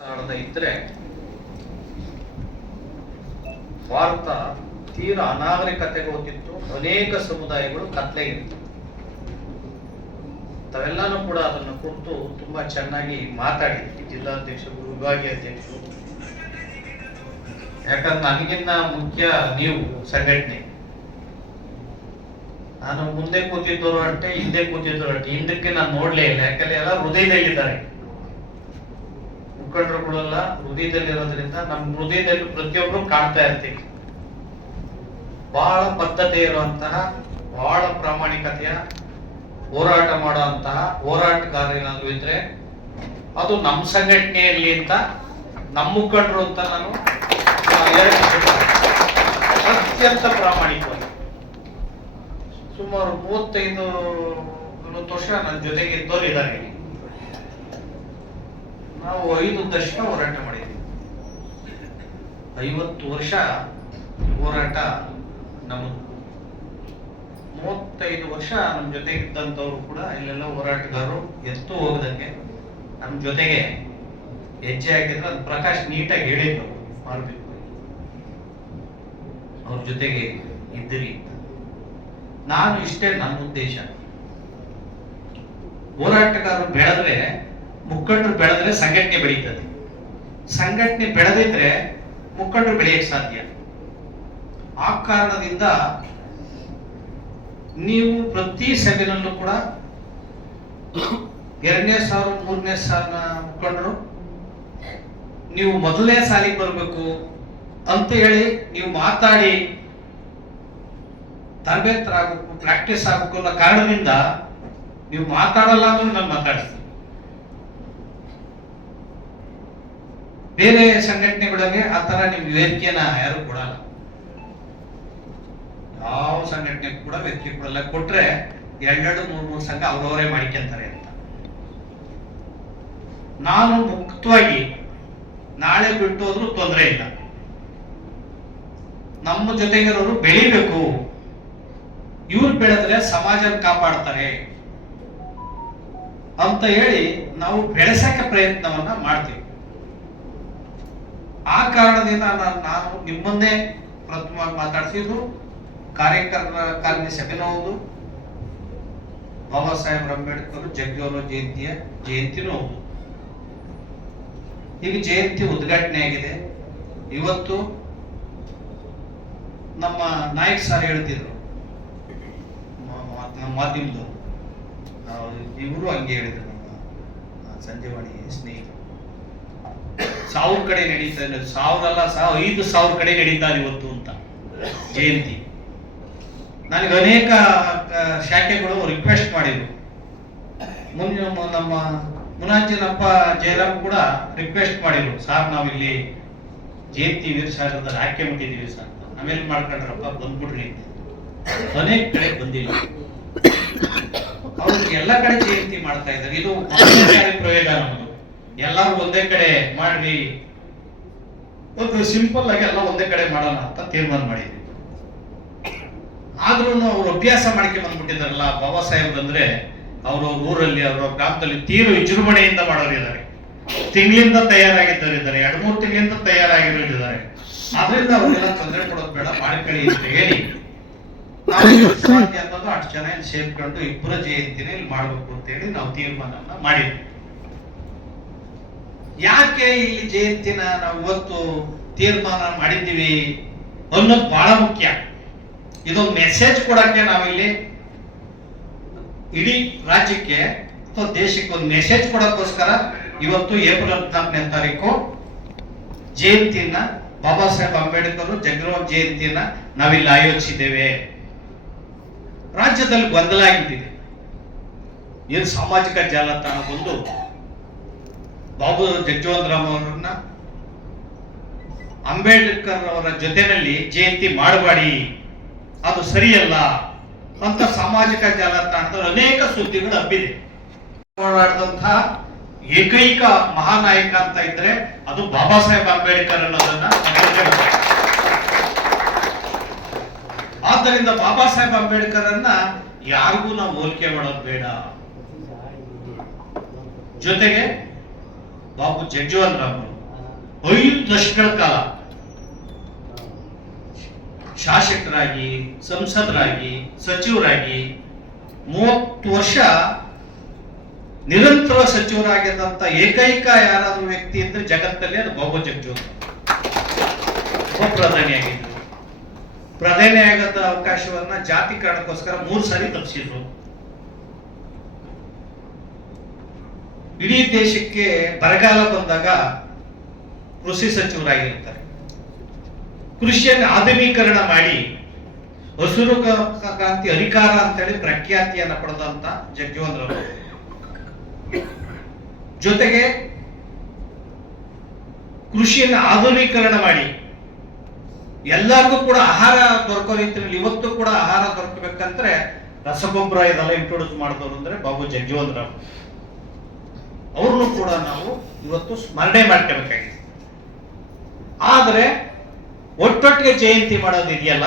ಇದ್ರೆ ಭಾರತ ತೀರ ಅನಾಗರಿಕತೆಗೆ ಹೋಗ್ತಿತ್ತು. ಅನೇಕ ಸಮುದಾಯಗಳು ಕತ್ಲೆಗಿತ್ತು. ತಾವೆಲ್ಲಾನು ಕೂಡ ಅದನ್ನು ಕುರಿತು ತುಂಬಾ ಚೆನ್ನಾಗಿ ಮಾತಾಡಿದ್ವಿ, ಜಿಲ್ಲಾಧ್ಯಕ್ಷರು, ವಿಭಾಗೀಯ ಅಧ್ಯಕ್ಷರು. ಯಾಕಂದ್ರೆ ನನಗಿನ್ನ ಮುಖ್ಯ ನೀವು ಸಂಘಟನೆ. ನಾನು ಮುಂದೆ ಕೂತಿದ್ದವರು ಅಷ್ಟೇ, ಹಿಂದೆ ಕೂತಿದ್ದವರು ಅಷ್ಟೇ. ಹಿಂದಕ್ಕೆ ನಾನು ನೋಡ್ಲೇ ಇಲ್ಲ, ಯಾಕಂದ್ರೆ ಎಲ್ಲ ಹೃದಯದಲ್ಲಿದ್ದಾರೆ. ಮುಖಂಡರುಗಳೆಲ್ಲ ಹೃದಯದಲ್ಲಿರೋದ್ರಿಂದ ನಮ್ಮ ಹೃದಯದಲ್ಲಿ ಪ್ರತಿಯೊಬ್ಬರು ಕಾಣ್ತಾ ಇರ್ತೀವಿ. ಬಹಳ ಬದ್ಧತೆ ಇರುವಂತಹ, ಬಹಳ ಪ್ರಾಮಾಣಿಕತೆಯ ಹೋರಾಟ ಮಾಡುವಂತಹ ಹೋರಾಟಗಾರರೇನಾದ್ರು ಇದ್ರೆ ಅದು ನಮ್ಮ ಸಂಘಟನೆಯಲ್ಲಿ ಅಂತ, ನಮ್ಮ ಮುಖಂಡರು ಅಂತ ನಾನು ಅತ್ಯಂತ ಪ್ರಾಮಾಣಿಕವಾಗಿ ಸುಮಾರು 35-40 ವರ್ಷ ನನ್ನ ಜೊತೆಗೆ ಇದ್ದವರು ಇದ್ದಾರೆ. ನಾವು 5 ದಶಕ ಹೋರಾಟ ಮಾಡಿದ್ವಿ. 50 ವರ್ಷ ಹೋರಾಟ ನಮ್ಮದು. 35 ವರ್ಷ ನಮ್ಮ ಜೊತೆಗೆ ಇದ್ದಂಥವ್ರು ಕೂಡ ಇಲ್ಲೆಲ್ಲ ಹೋರಾಟಗಾರರು ಎತ್ತು ಹೋಗದಂಗೆ ನಮ್ಮ ಜೊತೆಗೆ ಹೆಜ್ಜೆ ಹಾಕಿದ್ರೆ ಅದು ಪ್ರಕಾಶ್ ನೀಟಾಗಿ ಹೇಳಿದ್ರು, ಮಾಡಬೇಕು, ಅವ್ರ ಜೊತೆಗೆ ಇದ್ದೀರಿ. ನಾನು ಇಷ್ಟೇ ನನ್ನ ಉದ್ದೇಶ. ಹೋರಾಟಗಾರರು ಬೆಳೆದ್ರೆ, ಮುಖಂಡರು ಬೆಳೆದ್ರೆ ಸಂಘಟನೆ ಬೆಳೀತದೆ. ಸಂಘಟನೆ ಬೆಳೆದಿದ್ರೆ ಮುಖಂಡರು ಬೆಳೆಯಕ್ಕೆ ಸಾಧ್ಯ. ಆ ಕಾರಣದಿಂದ ನೀವು ಪ್ರತಿ ಸಭೆನಲ್ಲೂ ಕೂಡ 2ನೇ ಸಾಲು 3ನೇ ಸಾಲಿನ ಮುಖಂಡರು ನೀವು 1ನೇ ಸಾಲಿಗೆ ಬರಬೇಕು ಅಂತ ಹೇಳಿ ನೀವು ಮಾತಾಡಿ ತರಬೇತರಾಗಬೇಕು, ಪ್ರಾಕ್ಟೀಸ್ ಆಗಬೇಕು ಅನ್ನೋ ಕಾರಣದಿಂದ ನೀವು ಮಾತಾಡಲ್ಲ ಅಂದ್ರೆ ನಾನು ಮಾತಾಡ್ತೀನಿ. ಬೇರೆ ಸಂಘಟನೆಗಳಿಗೆ ಆ ತರ ನಿಮ್ಗೆ ವೇದಿಕೆನ ಯಾರು ಕೊಡಲ್ಲ. ಯಾವ ಸಂಘಟನೆ ಕೂಡ ವೇದಿಕೆ ಕೊಡಲ್ಲ. ಕೊಟ್ರೆ 2-3 ಸಂಘ ಅವ್ರವರೇ ಮಾಡಿಕೊಂತಾರೆ ಅಂತ. ನಾನು ಮುಕ್ತವಾಗಿ ನಾಳೆ ಬಿಟ್ಟು ಹೋದ್ರೂ ತೊಂದರೆ ಇಲ್ಲ. ನಮ್ಮ ಜೊತೆಗಿರೋರು ಬೆಳಿಬೇಕು. ಇವ್ರು ಬೆಳೆದ್ರೆ ಸಮಾಜ ಕಾಪಾಡ್ತಾರೆ ಅಂತ ಹೇಳಿ ನಾವು ಬೆಳೆಸಕ್ಕೆ ಪ್ರಯತ್ನವನ್ನ ಮಾಡ್ತೀವಿ. ಆ ಕಾರಣದಿಂದ ನಾನು ನಿಮ್ಮನ್ನೇ ಪ್ರಥಮವಾಗಿ ಮಾತಾಡ್ಸಿದ್ದು, ಕಾರ್ಯಕಾರಿಣಿ ಸಭೆನೂ ಹೌದು, ಬಾಬಾ ಸಾಹೇಬ್ ಅಂಬೇಡ್ಕರ್ ಜಗ್ಗೇವರ ಜಯಂತಿನೂ ಹೌದು. ಈಗ ಜಯಂತಿ ಉದ್ಘಾಟನೆ ಆಗಿದೆ. ಇವತ್ತು ನಮ್ಮ ನಾಯಕ್ ಸರ್ ಹೇಳ್ತಿದ್ರು, ನಮ್ಮ ಮಾಧ್ಯಮದವರು, ಇವರು ಹಂಗೆ ಹೇಳಿದ್ರು, ನಮ್ಮ ಸಂಜೀವಾಣಿ ಸ್ನೇಹಿತರು. 1000 ಕಡೆ ನಡೀತಾ ಇದೆ, 1000 ಅಲ್ಲ 5000 ಕಡೆ ನಡೀತಾ ಇವತ್ತು ಅಂತ ಜಯಂತಿ. ನನಗೆ ಅನೇಕ ಶಾಖೆಗಳು ರಿಕ್ವೆಸ್ಟ್ ಮಾಡಿದ್ರು. ನಮ್ಮ ಮುನಾಜಿನಪ್ಪ ಜಯರಾಮ್ ಕೂಡ ರಿಕ್ವೆಸ್ಟ್ ಮಾಡಿದ್ರು, ಸರ್ ನಾವಿಲ್ಲಿ ಜಯಂತಿ ವೀರ ಸಾಗರದ ಆಯ್ಕೆ ಮಾಡಿದ್ದೀವಿ ಸರ್, ಆಮೇಲೆ ಮಾಡ್ಕೊಂಡ್ರಪ್ಪ ಬಂದ್ಬಿಡ್ರಿ ಅಂತ. ಅನೇಕ ಕಡೆ ಬಂದಿಲ್ಲ. ಅವ್ರಿಗೆ ಎಲ್ಲ ಕಡೆ ಜಯಂತಿ ಮಾಡ್ತಾ ಇದ್ದಾರೆ. ಇದು ಪ್ರಯೋಗ ನಮ್ಮದು. ಎಲ್ಲರೂ ಒಂದೇ ಕಡೆ ಮಾಡಿ ಒಂದು ಸಿಂಪಲ್ ಆಗಿ ಎಲ್ಲ ಒಂದೇ ಕಡೆ ಮಾಡೋಣ ಅಂತ ತೀರ್ಮಾನ ಮಾಡಿದ್ವಿ. ಆದ್ರೂ ಅವ್ರು ಅಭ್ಯಾಸ ಮಾಡ್ಕೊಂಡು ಬಂದ್ಬಿಟ್ಟಿದಾರಲ್ಲ. ಬಾಬಾ ಸಾಹೇಬ್ ಅಂದ್ರೆ ಅವ್ರವ್ರ ಊರಲ್ಲಿ, ಅವ್ರ ಗ್ರಾಮದಲ್ಲಿ ತೀವ್ರ ವಿಜೃಂಭಣೆಯಿಂದ ಮಾಡೋರು ಇದ್ದಾರೆ. ತಿಂಗಳಿಂದ ತಯಾರಾಗಿದ್ದವರು ಇದ್ದಾರೆ, 2-3 ತಿಂಗಳಿಂದ ತಯಾರಾಗಿರೋರು ಇದ್ದಾರೆ. ಆದ್ರಿಂದ ಅವ್ರಿಗೆಲ್ಲ ತೊಂದರೆ ಕೊಡೋದು ಬೇಡ, ಮಾಡ್ಕೊಳ್ಳಿ ಅಂತ ಹೇಳಿ ಅನ್ನೋದು 8 ಜನ ಸೇರ್ಕೊಂಡು ಇಬ್ಬರ ಜಯಂತಿನ ಇಲ್ಲಿ ಮಾಡ್ಬೇಕು ಅಂತ ಹೇಳಿ ನಾವು ತೀರ್ಮಾನವನ್ನ ಮಾಡಿದ್ವಿ. ಯಾಕೆ ಇಲ್ಲಿ ಜಯಂತಿನ ನಾವು ಇವತ್ತು ತೀರ್ಮಾನ ಮಾಡಿದ್ದೀವಿ ಅನ್ನೋದು ಬಹಳ ಮುಖ್ಯ. ಇದೊಂದು ಮೆಸೇಜ್ ಕೊಡಕ್ಕೆ ನಾವಿಲ್ಲಿ ಇಡೀ ರಾಜ್ಯಕ್ಕೆ ಅಥವಾ ದೇಶಕ್ಕೆ ಒಂದು ಮೆಸೇಜ್ ಕೊಡೋಕ್ಕೋಸ್ಕರ ಇವತ್ತು ಏಪ್ರಿಲ್ 14ನೇ ತಾರೀಕು ಜಯಂತಿನ, ಬಾಬಾ ಸಾಹೇಬ್ ಅಂಬೇಡ್ಕರ್ ಜಗ್ಗೇವರ ಜಯಂತಿಯನ್ನ ನಾವಿಲ್ಲಿ ಆಯೋಜಿಸಿದ್ದೇವೆ. ರಾಜ್ಯದಲ್ಲಿ ಗೊಂದಲ ಆಗಿಬಿಟ್ಟಿದೆ. ಏನು ಸಾಮಾಜಿಕ ಜಾಲತಾಣ ಬಂದು ಬಾಬು ಜಗಜೀವನ್ ಅವರನ್ನ ಅಂಬೇಡ್ಕರ್ ಅವರ ಜೊತೆನಲ್ಲಿ ಜಯಂತಿ ಮಾಡಬೇಡಿ, ಅದು ಸರಿಯಲ್ಲ ಅಂತ ಸಾಮಾಜಿಕ ಜಾಲತಾಣದಲ್ಲಿ ಅನೇಕ ಸುದ್ದಿಗಳು ಹಬ್ಬಿದೆ. ಹೋರಾಡಿದಂತಹ ಏಕೈಕ ಮಹಾನಾಯಕ ಅಂತ ಇದ್ರೆ ಅದು ಬಾಬಾ ಸಾಹೇಬ್ ಅಂಬೇಡ್ಕರ್ ಅನ್ನೋದನ್ನ. ಆದ್ದರಿಂದ ಬಾಬಾ ಸಾಹೇಬ್ ಅಂಬೇಡ್ಕರ್ ಅನ್ನ ಯಾರಿಗೂ ನಾವು ಹೋಲಿಕೆ ಮಾಡೋದು ಬೇಡ. ಜೊತೆಗೆ ಬಾಬು ಜಗಜೀವನ್ ರಾಮ್ 5 ದಶಕಗಳ ಕಾಲ ಶಾಸಕರಾಗಿ, ಸಂಸದರಾಗಿ, ಸಚಿವರಾಗಿ 30 ವರ್ಷ ನಿರಂತರ ಸಚಿವರಾಗಿದ್ದಂತ ಏಕೈಕ ಯಾರಾದ್ರೂ ವ್ಯಕ್ತಿ ಅಂದ್ರೆ ಜಗತ್ತಲ್ಲಿ ಅದು ಬಾಬು ಜಗಜೀವನ್ ಪ್ರಧಾನಿಯಾಗಿದ್ರು. ಪ್ರಧಾನಿ ಆಗದ ಅವಕಾಶವನ್ನ ಜಾತಿ ಕಾರಣಕ್ಕೋಸ್ಕರ 3 ಸಾರಿ ತಪ್ಪಿಸಿದ್ರು. ಇಡೀ ದೇಶಕ್ಕೆ ಬರಗಾಲ ಬಂದಾಗ ಕೃಷಿ ಸಚಿವರಾಗಿರ್ತಾರೆ. ಕೃಷಿಯನ್ನು ಆಧುನೀಕರಣ ಮಾಡಿ ಹಸಿರು ಕ್ರಾಂತಿ ಅಧಿಕಾರ ಅಂತೇಳಿ ಪ್ರಖ್ಯಾತಿಯನ್ನ ಪಡೆದಂತ ಜಗಜೀವನ್ ರಾಮ್ ಜೊತೆಗೆ ಕೃಷಿಯನ್ನು ಆಧುನೀಕರಣ ಮಾಡಿ ಎಲ್ಲರಿಗೂ ಕೂಡ ಆಹಾರ ದೊರಕೋ ರೀತಿಯಲ್ಲಿ ಇವತ್ತು ಕೂಡ ಆಹಾರ ದೊರಕಬೇಕಂದ್ರೆ ರಸಗೊಬ್ಬರ ಇದೆಲ್ಲ ಇಂಟ್ರೊಡ್ಯೂಸ್ ಮಾಡಿದವರು ಅಂದ್ರೆ ಬಾಬು ಜಗಜೀವನ್ ರಾಮ್. ಅವ್ರನ್ನು ಕೂಡ ನಾವು ಇವತ್ತು ಸ್ಮರಣೆ ಮಾಡ್ಕೋಬೇಕಾಗಿದೆ. ಆದ್ರೆ ಒಟ್ಟೊಟ್ಟಿಗೆ ಜಯಂತಿ ಮಾಡೋದು ಇದೆಯಲ್ಲ,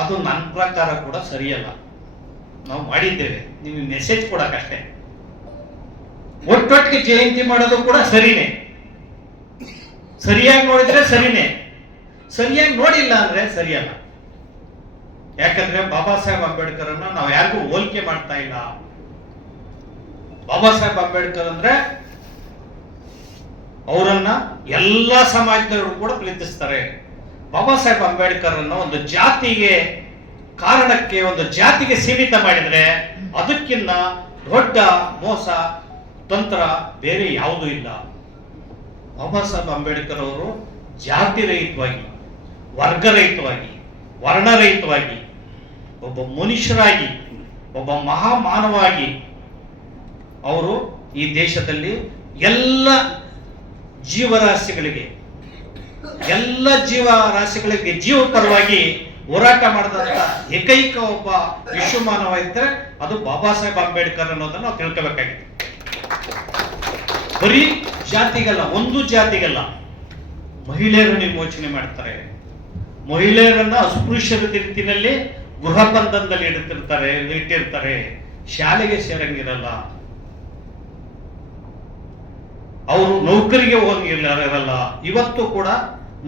ಅದು ನನ್ನ ಪ್ರಕಾರ ಕೂಡ ಸರಿಯಲ್ಲ. ನಾವು ಮಾಡಿದ್ದೇವೆ, ನಿಮಗೆ ಮೆಸೇಜ್ ಕೊಡಕ್ಕಷ್ಟೇ. ಒಟ್ಟೊಟ್ಟಿಗೆ ಜಯಂತಿ ಮಾಡೋದು ಕೂಡ ಸರಿನೇ, ಸರಿಯಾಗಿ ನೋಡಿದ್ರೆ ಸರಿನೇ, ಸರಿಯಾಗಿ ನೋಡಿಲ್ಲ ಅಂದ್ರೆ ಸರಿಯಲ್ಲ. ಯಾಕಂದ್ರೆ ಬಾಬಾ ಸಾಹೇಬ್ ಅಂಬೇಡ್ಕರ್ ಅನ್ನ ನಾವು ಯಾರಿಗೂ ಹೋಲಿಕೆ ಮಾಡ್ತಾ ಇಲ್ಲ. ಬಾಬಾ ಸಾಹೇಬ್ ಅಂಬೇಡ್ಕರ್ ಅಂದ್ರೆ ಅವರನ್ನ ಎಲ್ಲಾ ಸಮಾಜದವರು ಕೂಡ ಪ್ರೀತಿಸ್ತಾರೆ. ಬಾಬಾ ಸಾಹೇಬ್ ಅಂಬೇಡ್ಕರ್ ಅನ್ನ ಒಂದು ಜಾತಿಗೆ ಕಾರಣಕ್ಕೆ ಒಂದು ಜಾತಿಗೆ ಸೀಮಿತ ಮಾಡಿದ್ರೆ ಅದಕ್ಕಿಂತ ದೊಡ್ಡ ಮೋಸ ತಂತ್ರ ಬೇರೆ ಯಾವುದೂ ಇಲ್ಲ. ಬಾಬಾ ಸಾಹೇಬ್ ಅಂಬೇಡ್ಕರ್ ಅವರು ಜಾತಿ ರಹಿತವಾಗಿ, ವರ್ಗರಹಿತವಾಗಿ, ವರ್ಣರಹಿತವಾಗಿ ಒಬ್ಬ ಮನುಷ್ಯರಾಗಿ, ಒಬ್ಬ ಮಹಾಮಾನವಾಗಿ ಅವರು ಈ ದೇಶದಲ್ಲಿ ಎಲ್ಲ ಜೀವರಾಶಿಗಳಿಗೆ ಜೀವ ಪರವಾಗಿ ಹೋರಾಟ ಮಾಡಿದಂತ ಏಕೈಕ ಒಬ್ಬ ವಿಶ್ವಮಾನವ ಇದ್ದರೆ ಅದು ಬಾಬಾ ಸಾಹೇಬ್ ಅಂಬೇಡ್ಕರ್ ಅನ್ನೋದನ್ನ ನಾವು ತಿಳ್ಕೋಬೇಕಾಗಿದೆ. ಬರೀ ಜಾತಿಗಲ್ಲ, ಒಂದು ಜಾತಿಗಲ್ಲ, ಮಹಿಳೆಯರನ್ನು ವಿಮೋಚನೆ ಮಾಡ್ತಾರೆ. ಮಹಿಳೆಯರನ್ನ ಅಸ್ಪೃಶ್ಯರ ರೀತಿಯಲ್ಲಿ ಗೃಹ ಬಂಧನದಲ್ಲಿ ಇಟ್ಟಿರ್ತಾರೆ, ಶಾಲೆಗೆ ಸೇರಂಗಿರಲ್ಲ, ಅವರು ನೌಕರಿಗೆ ಹೋಗಿರಲ್ಲ. ಇವತ್ತು ಕೂಡ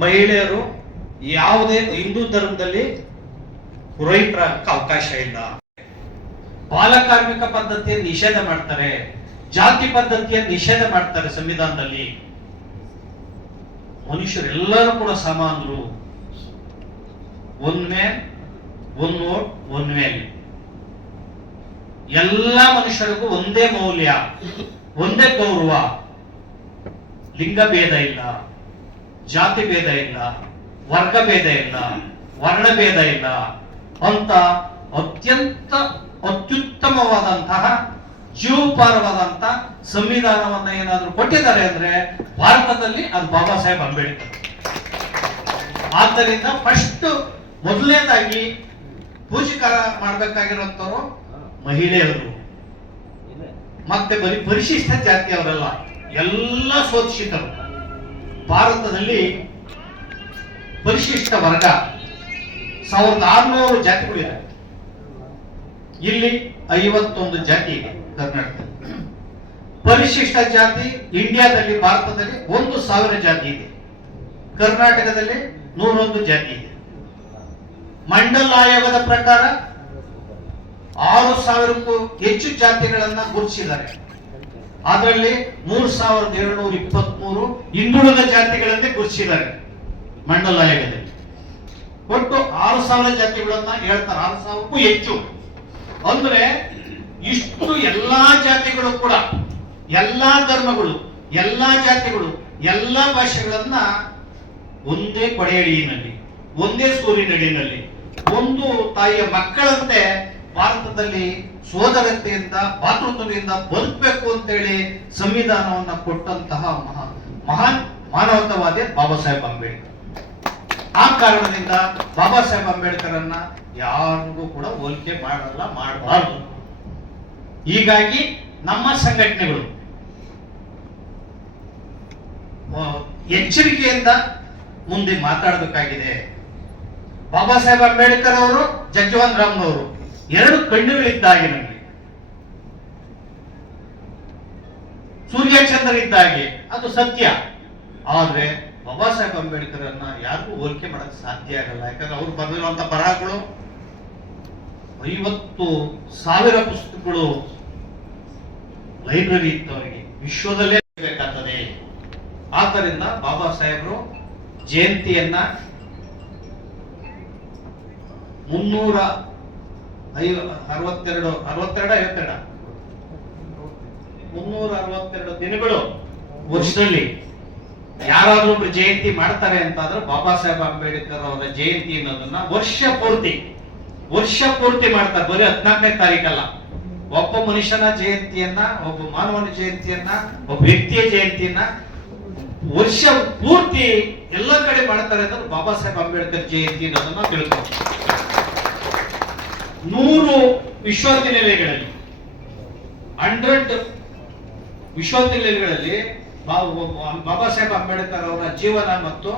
ಮಹಿಳೆಯರು ಯಾವುದೇ ಹಿಂದೂ ಧರ್ಮದಲ್ಲಿ ಪುರೋಹಿತರಾಗಕ್ಕೆ ಅವಕಾಶ ಇಲ್ಲ. ಬಾಲಕಾರ್ಮಿಕ ಪದ್ಧತಿಯನ್ನು ನಿಷೇಧ ಮಾಡ್ತಾರೆ, ಜಾತಿ ಪದ್ಧತಿಯನ್ನು ನಿಷೇಧ ಮಾಡ್ತಾರೆ ಸಂವಿಧಾನದಲ್ಲಿ. ಮನುಷ್ಯರೆಲ್ಲರೂ ಕೂಡ ಸಮಾನರು. One man one vote one value. ಎಲ್ಲ ಮನುಷ್ಯರಿಗೂ ಒಂದೇ ಮೌಲ್ಯ, ಒಂದೇ ಗೌರವ. ಲಿಂಗ ಭೇದ ಇಲ್ಲ, ಜಾತಿ ಭೇದ ಇಲ್ಲ, ವರ್ಗ ಭೇದ ಇಲ್ಲ, ವರ್ಣ ಭೇದ ಇಲ್ಲ ಅಂತ ಅತ್ಯುತ್ತಮವಾದಂತಹ ಜೀವೋಪಾರವಾದಂತ ಸಂವಿಧಾನವನ್ನ ಏನಾದ್ರೂ ಕೊಟ್ಟಿದ್ದಾರೆ ಅಂದ್ರೆ ಭಾರತದಲ್ಲಿ ಅದು ಬಾಬಾ ಸಾಹೇಬ್ ಅಂಬೇಡ್ಕರ್. ಆದ್ದರಿಂದ ಫಸ್ಟ್ ಮೊದಲನೇದಾಗಿ ಪೂಜೆಕಾರ ಮಾಡ್ಬೇಕಾಗಿರುವಂತವರು ಮಹಿಳೆಯರು. ಮತ್ತೆ ಬರೀ ಪರಿಶಿಷ್ಟ ಜಾತಿಯವರಲ್ಲ, ಎಲ್ಲ ಶೋಷಿತರು. ಭಾರತದಲ್ಲಿ ಪರಿಶಿಷ್ಟ ವರ್ಗ 1600 ಜಾತಿಗಳಿವೆ. ಇಲ್ಲಿ 51 ಜಾತಿ ಇದೆ ಕರ್ನಾಟಕದಲ್ಲಿ. ಪರಿಶಿಷ್ಟ ಜಾತಿ ಇಂಡಿಯಾದಲ್ಲಿ, ಭಾರತದಲ್ಲಿ 1000 ಜಾತಿ ಇದೆ. ಕರ್ನಾಟಕದಲ್ಲಿ 101 ಜಾತಿ ಇದೆ. ಮಂಡಲ್ ಆಯೋಗದ ಪ್ರಕಾರ 6000ಕ್ಕೂ ಹೆಚ್ಚು ಜಾತಿಗಳನ್ನ ಗುರುತಿಸಿದ್ದಾರೆ. ಅದರಲ್ಲಿ 3723 ಹಿಂದುಳಿದ ಜಾತಿಗಳನ್ನೇ ಗುರುತಿಸಿದ್ದಾರೆ ಮಂಡಲ ಆಯೋಗದಲ್ಲಿ. ಒಟ್ಟು 6000 ಜಾತಿಗಳನ್ನ ಹೇಳ್ತಾರೆ, 6000ಕ್ಕೂ ಹೆಚ್ಚು. ಅಂದ್ರೆ ಇಷ್ಟು ಎಲ್ಲಾ ಜಾತಿಗಳು ಕೂಡ, ಎಲ್ಲಾ ಧರ್ಮಗಳು, ಎಲ್ಲಾ ಜಾತಿಗಳು, ಎಲ್ಲಾ ಭಾಷೆಗಳನ್ನ ಒಂದೇ ಕೊಡೆಯಡಿಯಲ್ಲಿ, ಒಂದೇ ಸೂರಿನಡಿಯಲ್ಲಿ, ಒಂದು ತಾಯಿಯ ಮಕ್ಕಳಂತೆ ಭಾರತದಲ್ಲಿ ಸೋದರತೆಯಿಂದ, ಭಾತೃತ್ವದಿಂದ ಬದುಕಬೇಕು ಅಂತೇಳಿ ಸಂವಿಧಾನವನ್ನ ಕೊಟ್ಟಂತಹ ಮಹಾನ್ ಮಾನವತಾವಾದಿ ಬಾಬಾ ಸಾಹೇಬ್ ಅಂಬೇಡ್ಕರ್. ಆ ಕಾರಣದಿಂದ ಬಾಬಾ ಸಾಹೇಬ್ ಅಂಬೇಡ್ಕರ್ ಅನ್ನ ಯಾರಿಗೂ ಕೂಡ ಹೋಲಿಕೆ ಮಾಡಲ್ಲ, ಮಾಡಬಾರದು. ಹೀಗಾಗಿ ನಮ್ಮ ಸಂಘಟನೆಗಳು ಎಚ್ಚರಿಕೆಯಿಂದ ಮುಂದೆ ಮಾತಾಡಬೇಕಾಗಿದೆ. ಬಾಬಾ ಸಾಹೇಬ್ ಅಂಬೇಡ್ಕರ್ ಅವರು, ಜಗಜೀವನ್ ರಾಮ್ನವರು 2 ಕಣ್ಣುಗಳಿದ್ದಾಗೆ, ನಮಗೆ ಸೂರ್ಯ ಚಂದ್ರ ಇದ್ದಾಗೆ, ಅದು ಸತ್ಯ. ಆದ್ರೆ ಬಾಬಾ ಸಾಹೇಬ್ ಅಂಬೇಡ್ಕರ್ ಅನ್ನ ಯಾರಿಗೂ ಹೋಲಿಕೆ ಮಾಡಕ್ ಸಾಧ್ಯ ಆಗಲ್ಲ. ಯಾಕಂದ್ರೆ ಅವ್ರು ಬರೆದಿರುವಂತ ಬರಹಗಳು 50,000 ಪುಸ್ತಕಗಳು ಲೈಬ್ರರಿ ಇದ್ದವರಿಗೆ ವಿಶ್ವದಲ್ಲೇ ಬೇಕಾಗ್ತದೆ. ಆದ್ದರಿಂದ ಬಾಬಾ ಸಾಹೇಬರು ಜಯಂತಿಯನ್ನ 362 ದಿನಗಳು ವರ್ಷದಲ್ಲಿ ಯಾರಾದ್ರೂ ಒಬ್ರು ಜಯಂತಿ ಮಾಡ್ತಾರೆ ಅಂತ ಆದ್ರೆ ಬಾಬಾ ಸಾಹೇಬ್ ಅಂಬೇಡ್ಕರ್ ಅವರ ಜಯಂತಿ ಅನ್ನೋದನ್ನ ವರ್ಷ ಪೂರ್ತಿ ಮಾಡ್ತಾರೆ. ಬರೀ 14ನೇ ತಾರೀಕಲ್ಲ. ಒಬ್ಬ ಮನುಷ್ಯನ ಜಯಂತಿಯನ್ನ, ಒಬ್ಬ ಮಾನವನ ಜಯಂತಿಯನ್ನ, ಒಬ್ಬ ವ್ಯಕ್ತಿಯ ಜಯಂತಿಯನ್ನ ವರ್ಷ ಪೂರ್ತಿ ಎಲ್ಲ ಕಡೆ ಮಾಡ್ತಾರೆ ಅಂದ್ರೆ ಬಾಬಾ ಸಾಹೇಬ್ ಅಂಬೇಡ್ಕರ್ ಜಯಂತಿ ಅನ್ನೋದನ್ನ ತಿಳ್ಕೊಂಡು 100 ವಿಶ್ವವಿದ್ಯಾನಿಲಯಗಳಲ್ಲಿ 100 ವಿಶ್ವವಿದ್ಯಾನಿಲಯಗಳಲ್ಲಿ ಬಾಬಾ ಸಾಹೇಬ್ ಅಂಬೇಡ್ಕರ್ ಅವರ ಜೀವನ ಮತ್ತು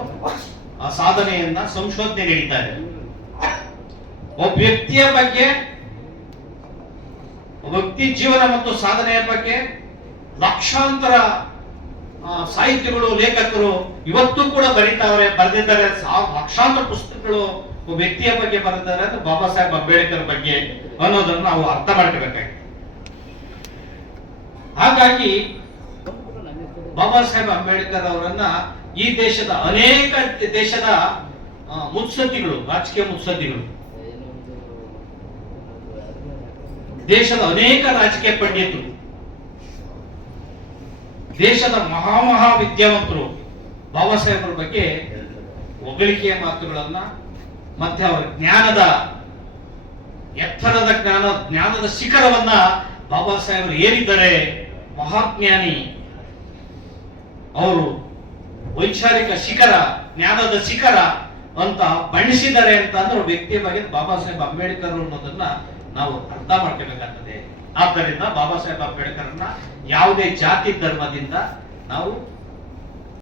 ಸಾಧನೆಯನ್ನ ಸಂಶೋಧನೆ ನಡೀತಾ ಇದೆ. ಒಬ್ಬ ವ್ಯಕ್ತಿಯ ಬಗ್ಗೆ, ವ್ಯಕ್ತಿ ಜೀವನ ಮತ್ತು ಸಾಧನೆಯ ಬಗ್ಗೆ ಲಕ್ಷಾಂತರ ಸಾಹಿತ್ಯಗಳು, ಲೇಖಕರು ಇವತ್ತು ಕೂಡ ಬರೆದಿದ್ದಾರೆ. ಲಕ್ಷಾಂತರ ಪುಸ್ತಕಗಳು ವ್ಯಕ್ತಿಯ ಬಗ್ಗೆ ಬರೆದಿದ್ದಾರೆ ಅಂದ್ರೆ ಬಾಬಾ ಸಾಹೇಬ್ ಅಂಬೇಡ್ಕರ್ ಬಗ್ಗೆ ಅನ್ನೋದನ್ನು ನಾವು ಅರ್ಥ ಮಾಡ್ಕೋಬೇಕಾಗಿದೆ. ಹಾಗಾಗಿ ಬಾಬಾ ಸಾಹೇಬ್ ಅಂಬೇಡ್ಕರ್ ಅವರನ್ನ ಈ ದೇಶದ ಅನೇಕ ದೇಶದ ಮುತ್ಸದ್ದಿಗಳು, ರಾಜಕೀಯ ಮುತ್ಸದ್ದಿಗಳು, ದೇಶದ ಅನೇಕ ರಾಜಕೀಯ ಪಂಡಿತರು, ದೇಶದ ಮಹಾ ವಿದ್ಯಾವಂತರು ಬಾಬಾ ಸಾಹೇಬರ ಬಗ್ಗೆ ಹೊಗಳಿಕೆಯ ಮಾತುಗಳನ್ನ ಮತ್ತೆ ಅವರ ಜ್ಞಾನದ ಎತ್ತರದ ಜ್ಞಾನದ ಶಿಖರವನ್ನ ಬಾಬಾ ಸಾಹೇಬರು ಏರಿದ್ದಾರೆ. ಮಹಾಜ್ಞಾನಿ ಅವರು, ವೈಚಾರಿಕ ಶಿಖರ, ಜ್ಞಾನದ ಶಿಖರ ಅಂತ ಬಣ್ಣಿಸಿದ್ದಾರೆ ಅಂತ ಅಂದ್ರೆ ವ್ಯಕ್ತಿಯ ಬಗ್ಗೆ ಬಾಬಾ ಸಾಹೇಬ್ ಅಂಬೇಡ್ಕರ್ ಅನ್ನೋದನ್ನ ನಾವು ಅರ್ಥ ಮಾಡ್ಕೋಬೇಕಾಗ್ತದೆ. ಆದ್ದರಿಂದ ಬಾಬಾ ಸಾಹೇಬ್ ಅಂಬೇಡ್ಕರ್ನ ಯಾವುದೇ ಜಾತಿ ಧರ್ಮದಿಂದ ನಾವು